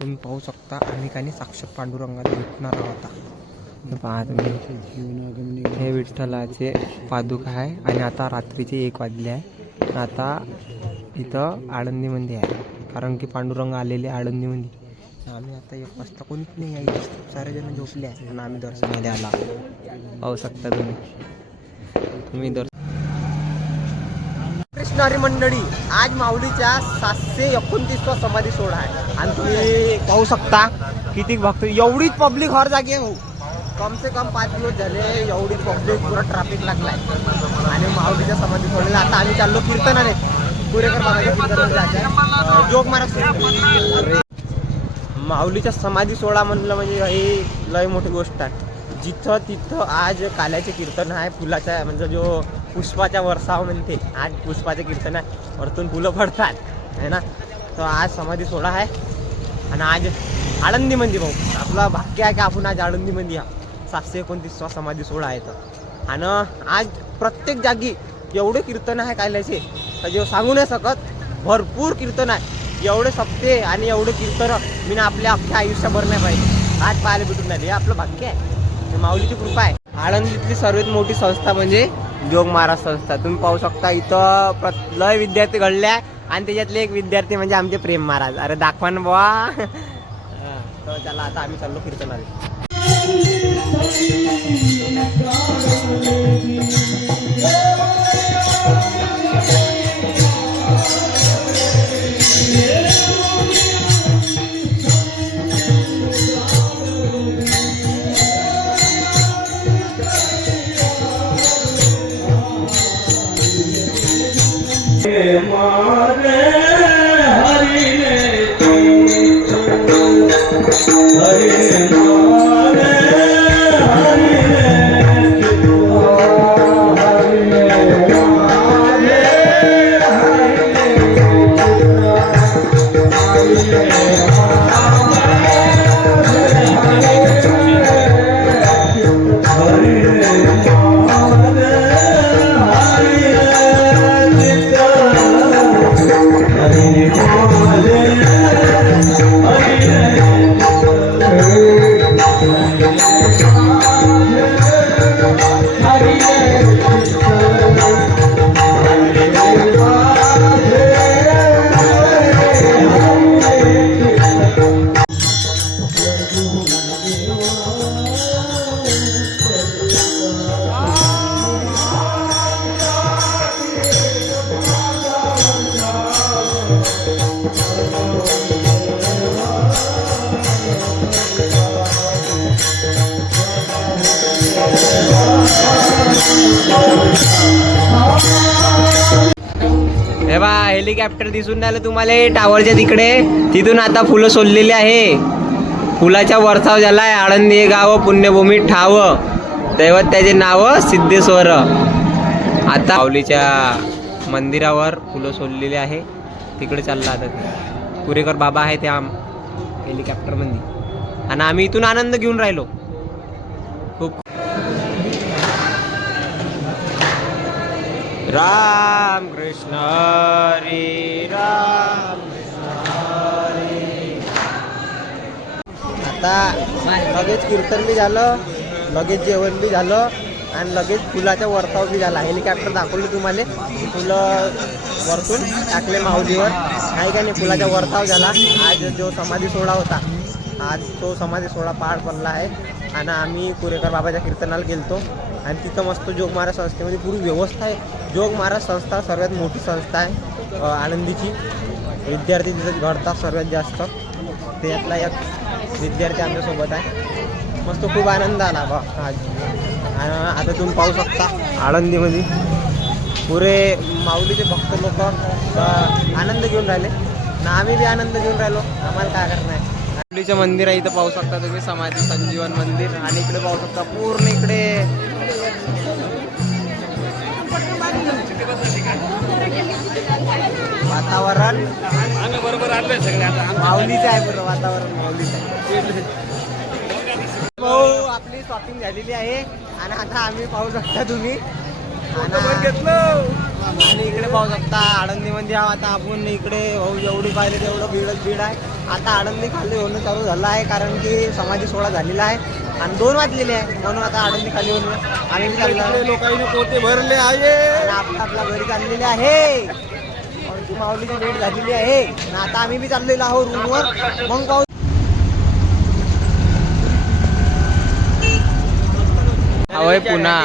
तुम्ही पाहू शकता. आणि काही साक्षात पांडुरंगाला भेटणार आहोत पहा तुम्ही. हे विठ्ठलाचे पादुक आहे. आणि आता रात्रीचे एक वाजले आहे. आता इथं आळंदीमध्ये आहे. कारण की पांडुरंग आलेले आळंदीमध्ये. आम्ही आता एक वाजता कोणीच नाही आहे. सारे जण झोपले आहे आणि आम्ही दर्शनामध्ये आला पाहू शकता तुम्ही. तुम्ही दर्शन कृष्णारी मंडळी आज माऊलीच्या सातशे एकोणतीसवा समाधी सोहळा आहे. आणि तुम्ही पाहू शकता किती भक्त एवढीच पब्लिक हर जागी आहे हो. भाऊ कम से कम पाच दिवस झाले एवढी पब्लिक पुरा ट्रॅफिक लागलाय. आणि माऊलीच्या समाधी सोहळ्याला आता आम्ही चाललो कीर्तनाने. पुरेकर बाबाच्या कीर्तनाला जायचं जोग महाराज माऊलीच्या समाधी सोहळा म्हणलं म्हणजे ही लय मोठी गोष्ट आहे. जिथं तिथं आज काल्याचे कीर्तन आहे फुलाचा म्हणजे जो पुष्पाच्या वर्षाव म्हणते. आज पुष्पाचे कीर्तन आहे. वरतून फुलं पडतात. है ना? तर आज समाधी सोडा आहे. आणि आज आळंदी म्हणजे भाऊ आपलं भाग्य आहे की आपण आज आळंदी म्हणजे या सातशे एकोणतीसवा समाधी सोहळा आहे तर आणि आज प्रत्येक जागी एवढे कीर्तन आहे काल्याचे तर जे सांगू नाही शकत भरपूर कीर्तन आहे. एवढे सप्ते आणि एवढे कीर्तन मी ना आपल्या अख्ख्या आयुष्यभर नाही पाहिजे. आज पाहायला भेटून नाही हे आपलं भाग्य आहे. माऊलीची कृपा आहे. आळंदीतली सर्वात मोठी संस्था म्हणजे जोग महाराज संस्था. तुम्ही पाहू शकता इथं प्र लय विद्यार्थी घडले आहे. आणि त्याच्यातले एक विद्यार्थी म्हणजे आमचे प्रेम महाराज. अरे दाखवा ना बुवा. तर चला आता आम्ही चाललो कीर्तनाला. हरे राम हे बा हेलिकॉप्टर दिसून राहिलं तुम्हाला टावरच्या तिकडे. तिथून आता फुलं सोडलेली आहे. फुलाच्या वरसाव झालाय. आळंदी हे गाव पुण्यभूमी ठाव. दैवत त्याचे नाव सिद्धेश्वर. आता आवलीच्या मंदिरावर फुलं सोडलेली आहे. तिकडे चालला आता कुरेकर बाबा आहे त्या हेलिकॉप्टरमध्ये आणि आम्ही इथून आनंद घेऊन राहिलो. राम कृष्ण हरी राम आता लगेच कीर्तन बी झालं लगेच जेवण बी झालं आणि लगेच फुलाचा वरताव बी झाला. हेलिकॉप्टर दाखवलं तुम्हाला. फुलं वरतून टाकले माऊलीवर. नाही काही नाही? फुलाचा वरताव झाला. आज जो समाधी सोहळा होता. आज तो समाधी सोहळा पार पडला आहे आणि आम्ही कुरेकर बाबाच्या कीर्तनाला गेलतो. आणि तिथं मस्त जोग महाराज संस्थेमध्ये पुरी व्यवस्था आहे. जोग महाराज संस्था सर्वात मोठी संस्था आहे आनंदीची विद्यार्थी तिथं घडतात सर्वात जास्त. त्यातला एक विद्यार्थी आमच्यासोबत आहे. मस्त खूप आनंद आला बा आज. आणि आता तुम्ही पाहू शकता आळंदीमध्ये. पुरे माऊलीचे भक्त लोक आनंद घेऊन राहिले. ना आम्ही बी आनंद घेऊन राहिलो. आम्हाला काय करणार? आहे माऊलीचं मंदिर आहे इथं पाहू शकता तुम्ही समाधी संजीवन मंदिर. आणि इकडे पाहू शकता पूर्ण इकडे. वातावरण. माऊलीचं आहे पूर्ण वातावरण माऊलीचं आहे. भाऊ आपली शॉपिंग झालेली आहे. आणि आता आम्ही पाहू शकता तुम्ही. आणि आणि इकडे पाहू शकता आळंदीमध्ये आता आपण इकडे भाऊ एवढी पाहिले तेवढं भीडच भीड आहे. आता आनंदी खाली होणं चालू झालं आहे कारण की समाधी सोहळा झालेला आहे. आणि दोन वाजलेले आहे म्हणून आता आनंदी खाली होणं आम्ही. लोकांनी पोते भरले आहे. आणि आपल्या आपल्या घरी चाललेले आहे. माऊलीची भेट झालेली आहे. आता आम्ही बी चाललेलो आहोत रूमवर. मग पाहू होय पुन्हा.